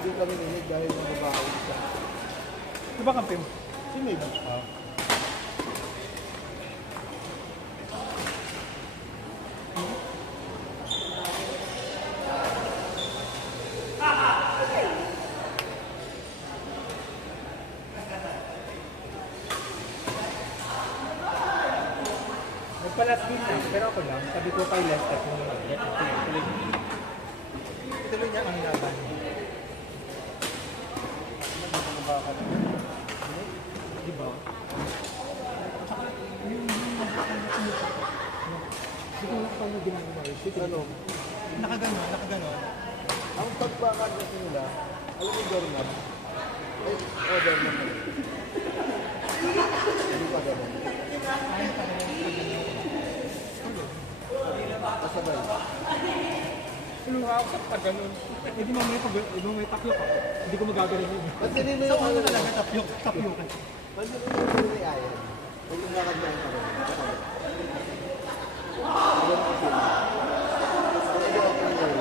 din kami ninig dahil nababaho siya. Di ba kampi mo? Si Mig. Nagpalas din lang, pero ako lang, sabi ko kay Lester kung mag-get. Tuloy niya ang laban. Di ba? Hindi ko lang paano ginagawa. Ano? Nakaganon. Ang pagbakat na nila, alam mo Dorman? Dorman na. Hindi pa ganun. Kasabay. Luha ako sa pag-ganon. Hindi mamaya pag may takyok ako. Hindi ko magagaling yun. Ba't kanina Sa yung ulo ano talaga takyok. Ba't kanina yung ni Ayan? Huwag yung lakad na yung pa rin. Ganun kasi. Hindi ako nangyari.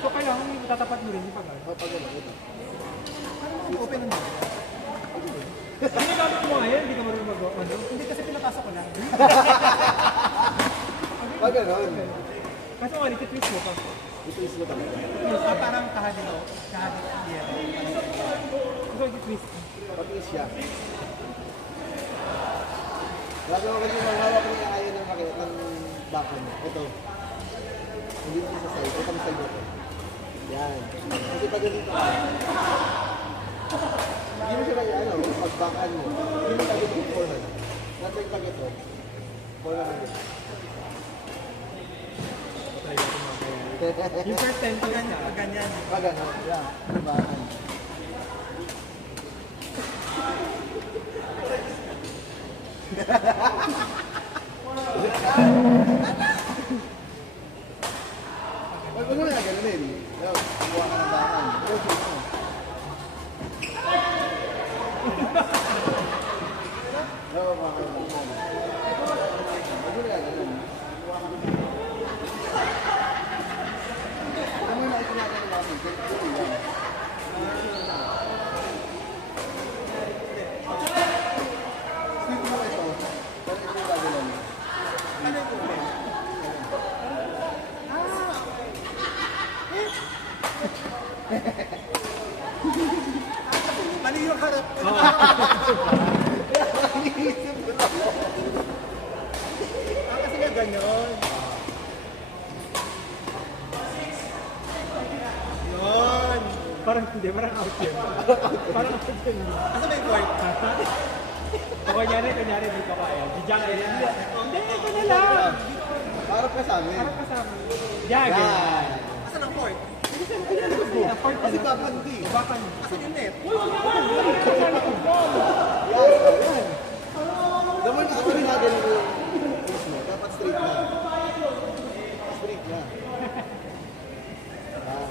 So kailangan tatapat mo rin yung pag-ganon. Kapag ano, ito. Open na mo. Ginagamit mo nga yan, hindi ka marunong mag-gawa. Hindi kasi pinapasok ko lang. Pag ganun. Kasi nga, niti-twist mo pa. Ito-is mo talaga. Parang kahadilo. Yeah. Ikaw niti-twist. Pag-is siya. Gagawa kasi maghawak ni Ayan ng backhand. Ito. Hindi mo sa side. Ito ang side ito. Yan. Kasi pag ganito. Hindi mo siya kaya ano, pag backhand mo. Hindi mo kagad yung forehand. Natin pag ito. Forehand mo. Yung first 10 ko ganyan. Pag ano, yeah. Backhand. Wag mo na gano'n eh. Kuha ka ng backhand. Okay mo. Oo, mga kailangan. Wag mo na gano'n. Ano na ito natin ng mga pagkakas? Ito yan. Sweet mo ito. Pero ito yung gagawin. Ano yung problem? Mali yung harap ko. Iniisip ko lang. Kasi nga ganyan. Yun. Parang hindi, parang out yun. Parang out yun. Asa may court? O kunyari, dito ka. Diyan ka rin. Hindi, ito na lang. Harap ka sa amin. Harap ka sa amin. Diyan, ganyan. Asa ng court? Kasi bakandi. Bakan. Asa yung net? Yan. Naman actually nga ganun yung face mo. Dapat straight na. Straight na. Ah.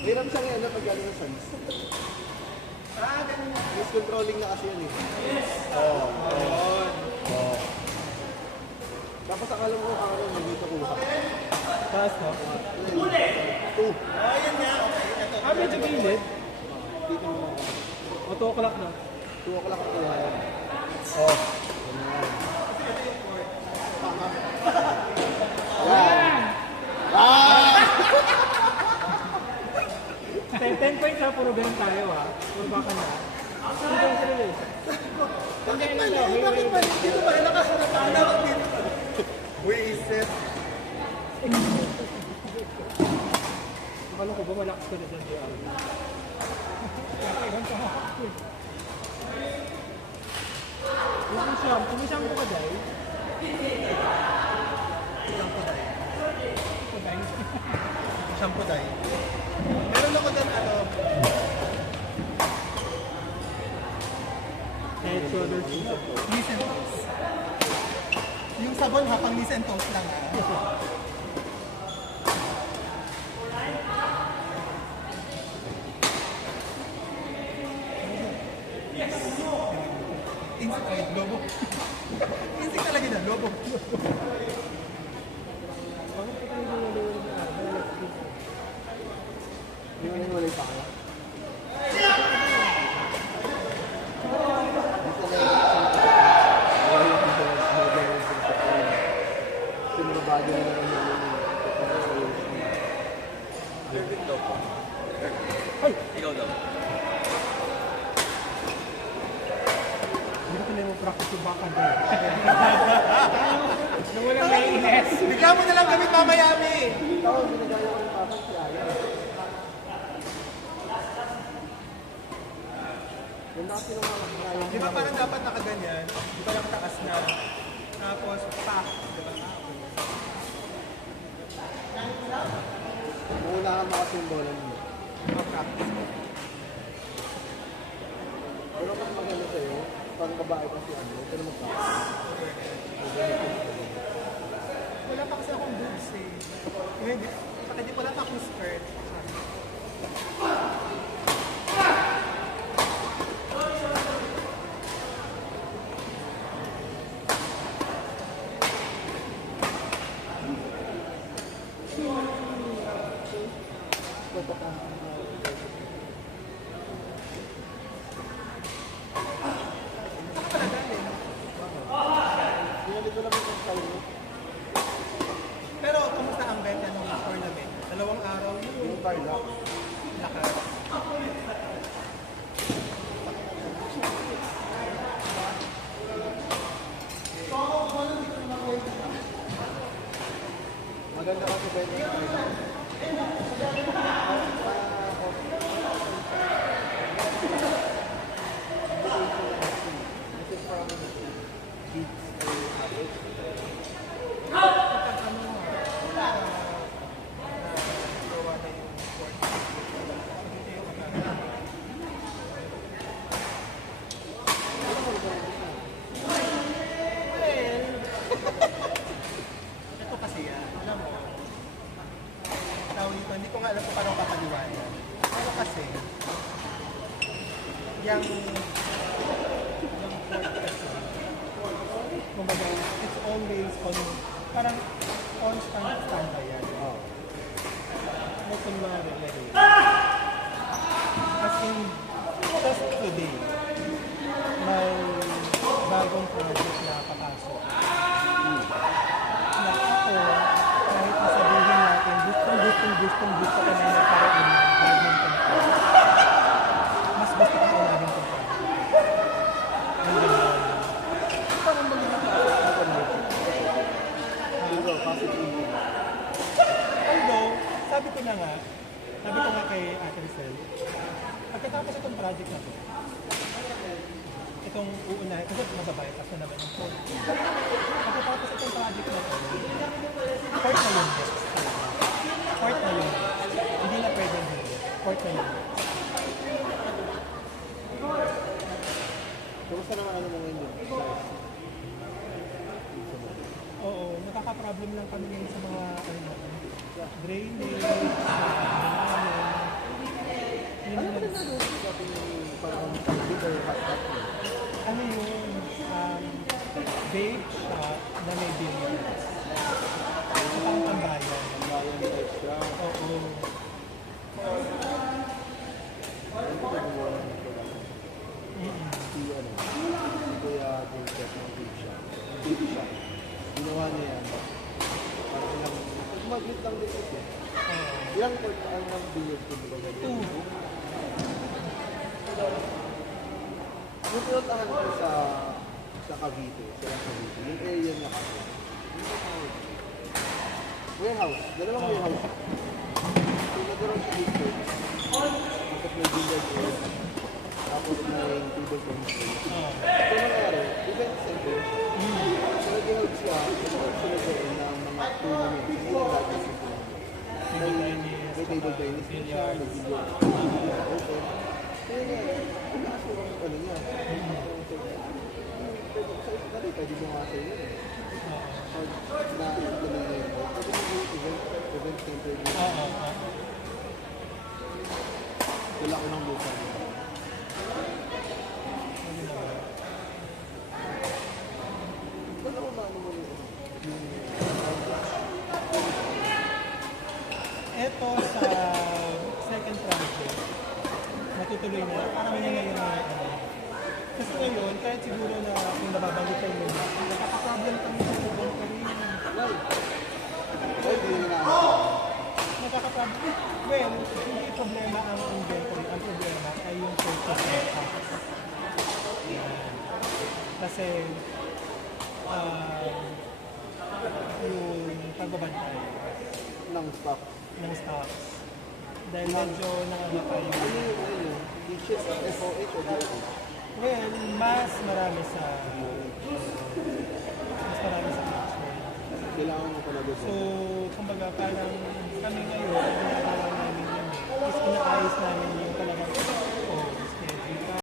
Hirap siya ngayon na pag galing ng sans. Ganun. Miscontrolling na kasi yun eh. Oo. Oo. Tapos akala mo kung ano nandito kuha. Taas no? Two. Ayan nga. Medyo gilid. Dito mo. O 2 o'clock na. 2 o'clock ako kuha yan. Oh. Yan. Ah! 10 points ha, puro ganun tayo ha. Puro baka na. Bakit mali? Bakit mali? Dito ba nakaharap ang dapat dito? Wasted. Akala ko ba malakas ka na dyan di ako? Wala kang siyam. Kumisang ko ka dahil? Shampoo dahil. Shampoo dahil. Meron ako dyan ano? Head, shoulders, knees and toes. Yung sabon ha, pang knees and toes lang ha. Insect lobo. Insect talaga na, lobo. bagay na naman yun. Perfect daw po. Ay! Ikaw daw. Hindi ko na mo practice yung backhand eh. Nung walang naiines. Bigla mo na lang kami mamaya, Mi. Ikaw, ginagaya ko ng papang si Aya. Yung na kasi nung mga kaya. Di ba parang dapat nakaganyan? Di ba nakataas na? Tapos, pa. Di ba? Muna ka makasimbolan mo. Ma-practice mo. Pero mas maganda sa'yo, pang babae kasi ano, ito na mag-practice. Wala pa kasi akong boobs eh. Ngayon, pati di wala pa akong skirt. Pinalito lang yung style mo. Pero, kumusta ang benta ng tournament? 2 araw yun. Yung Carla. Lakas. Maganda kasi pwede yung Carla. Ito kasi yan. Alam mo, tawag dito, hindi ko nga alam kung paano papaliwanag. Pero kasi, yung kumbaga, it's always on, parang on standby yan. Oo. May kunwari, as in, just today, may bagong project na papasok. Na ako, kahit nasabihin natin, gusto ko na nagkaroon ng badminton court. Mas gusto ko unahin itong project. Yung ganyan. Parang magiging Zero, positive thinking. Although, sabi ko nga kay Ate Rizal, pagkatapos itong project na to, itong uunahin, kasi mababaytas na naman yung code. Pagkatapos itong project na to, court na yun next. Court na yun next. Hindi na pwedeng hindi. Court na yun next. Kumusta naman ano mo ngayon yun? Oo, nakaka-problem lang kami ngayon sa mga drainage, Ano ba na nanonood sa ating parang kalbid or hot pot mo? ano yung vape shop na may billiards. Sa pang tambayan. Bayan type siya. Oo. Ano ba gumawa ng product? Si ano? Si Kuya Joseph ng vape shop. Vape shop. Ginawa niya yan. Parang ilang... Mag-hit lang din ito. Ilang court ang billiard ko ba? Yung pinuntahan ko sa Cavite, yung area niya kasi. Warehouse. Dalawang warehouse. So, nagkaroon siya dito. Tapos may billiard area. Tapos may table tennis area. So, nangyari, event center. So, nag-help siya. Nag-help sila doon ng mga tournament. Hindi lang dati sa tournament. May table tennis din siya, may billiard. Open. Kaya nga, ang lakas mo ng ano niya. Pwede mo nga sa'yo yun eh. Na ito na yun. Pwede mo yung event center niya. Wala ko ng lupa niya. Wala ko ba ano mo yung Ito sa second project, matutuloy na. Parang yun ngayon na kasi ngayon, kahit siguro na kung nababanggit kayo nyo, nakaka-problem kami sa ibang pa rin. process ng tax. Yan. Kasi yung pagbabantay ng stock. ng stocks. Dahil medyo nangangapa Ano yung... yung dishes, FOH o DOH? Well, mas marami sa picture. Kailangan mo talaga So, kumbaga parang kami ngayon, ginagawa namin yun is inaayos namin yung talagang